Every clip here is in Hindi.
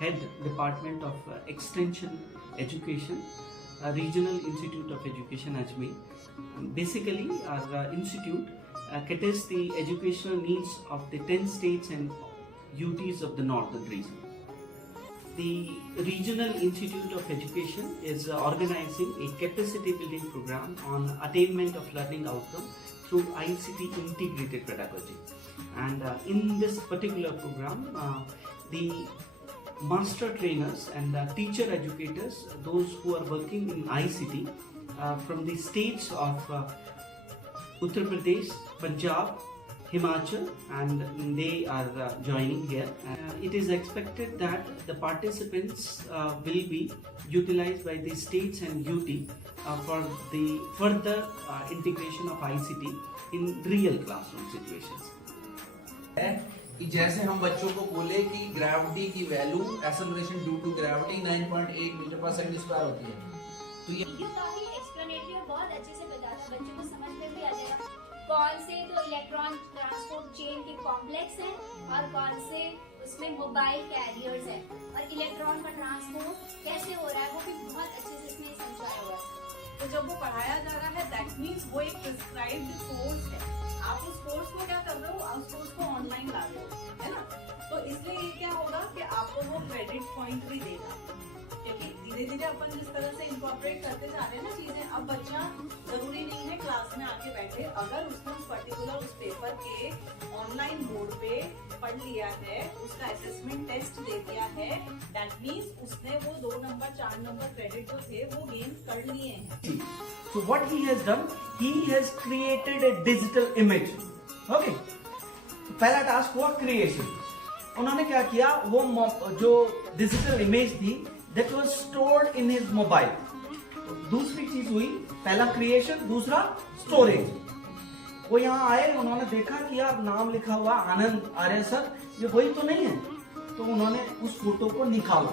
head department of extension education, regional institute of education Ajmer. Basically our institute caters the educational needs of the 10 states and UTs of the northern region. The Regional Institute of Education is organizing a capacity building program on attainment of learning outcome through ICT integrated pedagogy. And in this particular program, the master trainers and teacher educators, those who are working in ICT from the states of Uttar Pradesh, Punjab, Himachal, and they are joining here. It is expected that the participants will be utilized by the states and UT for the further integration of ICT in real classroom situations. कि जैसे हम बच्चों को बोले कि ग्रेविटी की value acceleration due to gravity 9.8 metre per second square होती है, तो ये काफी एक्सप्लेनेटरी और बहुत अच्छे से बताता, बच्चों को समझ में भी आ जाएगा कौन से तो इलेक्ट्रॉन ट्रांसपोर्ट चेन के कॉम्प्लेक्स हैं और कौन से उसमें मोबाइल कैरियर्स हैं और इलेक्ट्रॉन का ट्रांसपोर्ट कैसे हो रहा है वो भी बहुत अच्छे से इसमें समझाया हुआ है। तो जब वो पढ़ाया जा रहा है दैट मीन्स वो एक प्रिस्क्राइब्ड कोर्स है, आप उस कोर्स को क्या कर रहे हो, उस कोर्स को ऑनलाइन ला रहे हो, है ना। तो इसलिए ये क्या होगा कि आपको वो क्रेडिट पॉइंट भी देगा, क्योंकि धीरे धीरे अपन जिस तरह से इंकॉर्पोरेट करते जा रहे हैं ना चीजें, अब बच्चा जरूरी नहीं है क्लास में आके बैठे, अगर उसने उस पर्टिकुलर उस पेपर के ऑनलाइन मोड पे पढ़ लिया है, उसका असेसमेंट टेस्ट दे दिया है, दैट मीन्स उसने वो 2 नंबर 4 नंबर क्रेडिट जो थे वो गेन कर लिए हैं। So what he has done, he has created a digital image. Okay. पहला टास्क हुआ क्रिएशन। उन्होंने क्या किया, वो जो डिजिटल इमेज थी that was stored in his mobile. दूसरी चीज हुई, पहला क्रिएशन, दूसरा स्टोरेज। वो यहाँ आए, उन्होंने देखा कि यार नाम लिखा हुआ आनंद आर्य सर, ये वही तो नहीं है, तो उन्होंने उस फोटो को निकाला।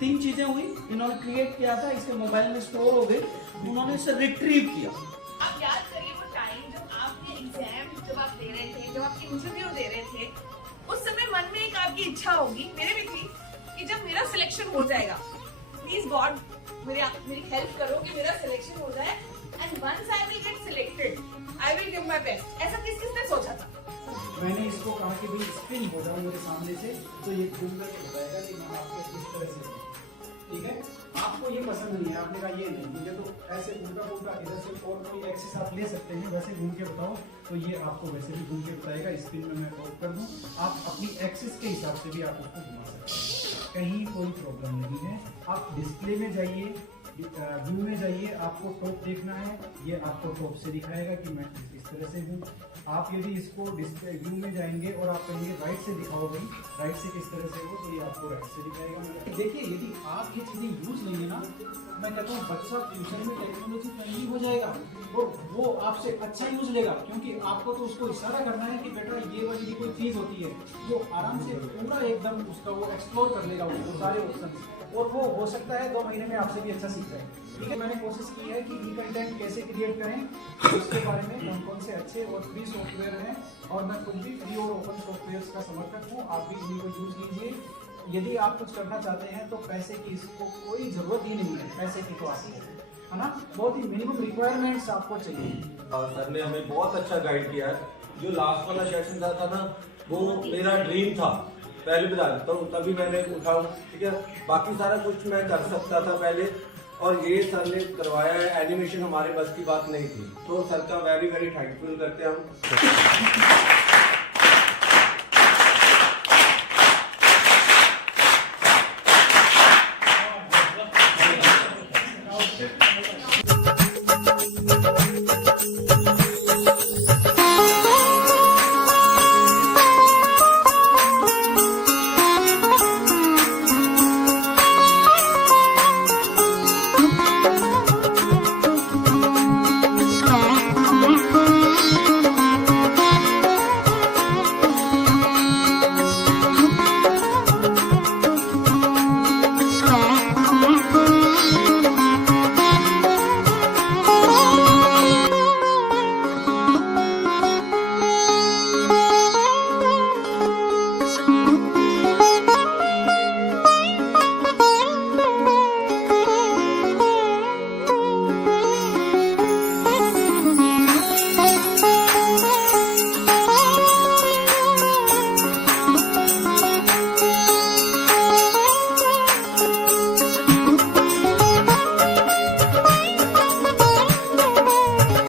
3 चीजें हुई, इन्होंने क्रिएट किया था, इसके मोबाइल में स्टोर हो गई, उन्होंने इसे रिट्रीव किया। आप याद करिए वो टाइम जब आपने एग्जाम जब आप दे रहे थे, जब आप इंटरव्यू दे रहे थे, उस समय मन में एक आपकी इच्छा होगी, मेरे भी थी, कि जब मेरा सिलेक्शन हो जाएगा, प्लीज गॉड मेरी हेल्प करो कि मेरा सिलेक्शन हो जाए, and once I will get selected I will give my best. ऐसा किसने सोचा था? मैंने इसको कहा कि भाई स्पिन हो जाओ मेरे सामने से, तो ये घूम करके बताएगा कि मैं आपके किस तरह से, ठीक है। आपको ये पसंद नहीं है, आपने कहा ये नहीं, मुझे तो ऐसे उल्टा उल्टा इधर से और कोई एक्सिस आप ले सकते हैं, वैसे घूम के बताओ, तो ये आपको वैसे भी घूम के बताएगा। स्पिन में मैं ऑफ कर दूं, आप अपनी एक्सिस के हिसाब से भी आप उसको घुमा सकते हैं, कहीं कोई प्रॉब्लम नहीं है। आप डिस्प्ले में जाइए, व्यू में जाइए, आपको टॉप देखना है, ये आपको टॉप से दिखाएगा कि मैं इस तरह से हूँ। आप यदि इसको डिस्प्ले व्यू में जाएंगे और आप कहेंगे राइट से दिखाओ भाई, राइट से किस तरह से हो, तो ये आपको राइट से दिखाएगा। देखिए यदि आप ये चीज़ें यूज लेंगे ना, मैं कहता हूँ बच्चा फ्यूचर में टेक्नोलॉजी फ्रेंडली हो जाएगा और वो आपसे अच्छा यूज लेगा, क्योंकि आपको तो उसको इशारा करना है कि बेटा ये वाली भी कोई चीज़ होती है, वो आराम से पूरा एकदम उसका वो एक्सप्लोर कर लेगा वो सारे ऑप्शन, और वो हो सकता है 2 महीने में आपसे भी अच्छा सीख जाए। ठीक है, मैंने कोशिश की है कि ई कंटेंट कैसे क्रिएट करें उसके बारे में, कौन से अच्छे और फ्री सॉफ्टवेयर हैं, और मैं खुद भी फ्री और ओपन सॉफ्टवेयर का समर्थक हूँ, आप भी इन्हीं को यूज कीजिए। यदि आप कुछ करना चाहते हैं तो पैसे की इसको कोई ज़रूरत ही नहीं है, पैसे की तो आती है ना, बहुत ही मिनिमम रिक्वायरमेंट्स आपको चाहिए। और सर ने हमें बहुत अच्छा गाइड किया है। जो लास्ट वाला सेशन था ना, वो मेरा ड्रीम था, पहले बता देता हूँ, तभी मैंने उठाऊँ, ठीक है। बाकी सारा कुछ मैं कर सकता था पहले, और ये सर ने करवाया है। एनिमेशन हमारे बस की बात नहीं थी, तो सर का वेरी वेरी थैंकफुल करते हैं हम।